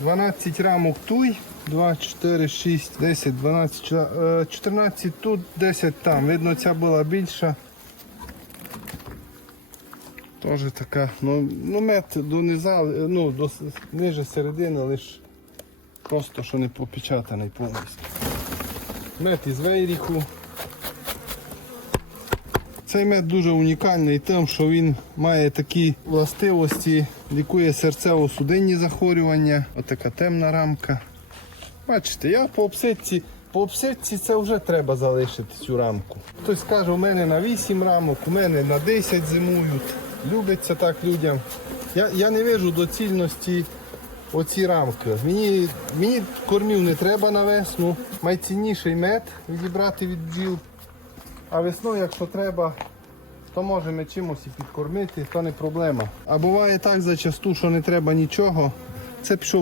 12 рамок туй. 2, 4, 6, 10, 12, е, 14 тут, 10 там. Видно, ця була більша. Теж така, ну, ну мед дониза, ну, до, ниже середини, лише просто що не попечатаний повністю. Мед із Вейріху. Цей мед дуже унікальний тим, що він має такі властивості, лікує серцево-судинні захворювання. Отака темна рамка. Бачите, я по обсидці, по обсидці це вже треба залишити цю рамку. Хтось каже, у мене на 8 рамок, у мене на 10 зимують. Любиться так людям. Я, я не вижу доцільності оці рамки. Мені, мені кормів не треба на весну. Найцінніший мед відібрати від бджіл. А весною, якщо треба, то можемо чимось і підкормити, то не проблема. А буває так зачасту, що не треба нічого. Це пішов